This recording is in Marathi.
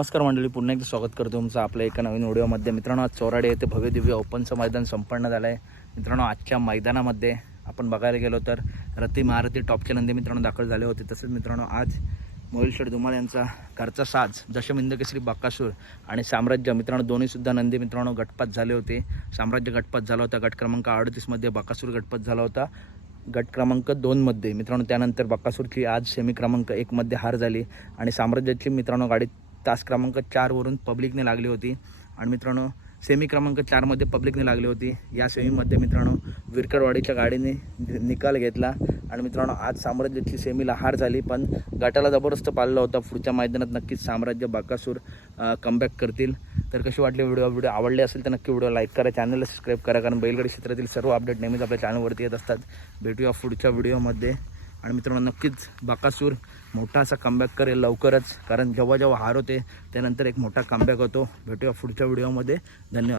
नमस्कार मंडळी पुन्हा एकदा स्वागत करतो तुमचं आपल्या एका नवीन व्हिडिओमध्ये. मित्रांनो आज चोराडे येथे भव्य दिव्य ओपनचं मैदान संपन्न झालं आहे मित्रांनो आजच्या मैदानामध्ये आपण बघायला गेलो तर रती महारथी टॉपचे नंदी मित्रांनो दाखल झाले होते. तसेच मित्रांनो आज मोहिल शेठ धुमाळ यांचा घरचा साज जशमिंद केसरी बाकासूर आणि साम्राज्य. मित्रांनो दोन्हीसुद्धा नंदी मित्रांनो गटपात झाले होते. साम्राज्य गटपात झाला होता. गट क्रमांक अडतीसमध्ये बाकासूर गटपात झाला होता. गट क्रमांक दोनमध्ये मित्रांनो त्यानंतर बाकासूरची आज सेमी क्रमांक एकमध्ये हार झाली आणि साम्राज्याची मित्रांनो गाडी तास क्रमांक चारवरून पब्लिकने लागली होती. आणि मित्रांनो सेमी क्रमांक चारमध्ये पब्लिकने लागली होती. या सेमीमध्ये मित्रांनो विरकडवाडीच्या गाडीने निकाल घेतला. आणि मित्रांनो आज साम्राज्याची सेमीला हार झाली. पण गटाला जबरदस्त पाळला होता. पुढच्या मैदानात नक्कीच साम्राज्य बाकासूर कमबॅक करतील. तर कशी वाटली व्हिडिओ व्हिडिओ आवडले असेल तर नक्की व्हिडिओ लाईक करा. चॅनलला सबस्क्राईब करा. कारण बैलगाडी क्षेत्रातील सर्व अपडेट नेहमीच आपल्या चॅनलवरती येत असतात. भेटूया पुढच्या व्हिडिओमध्ये आणि मित्रांनो नक्कीच बाकासूर मोठा असा कमबॅक करेल लवकरच. कारण जेव्हा जेव्हा हार होते त्यानंतर एक मोठा कमबॅक होतो. भेटूया पुढच्या व्हिडिओमध्ये धन्यवाद.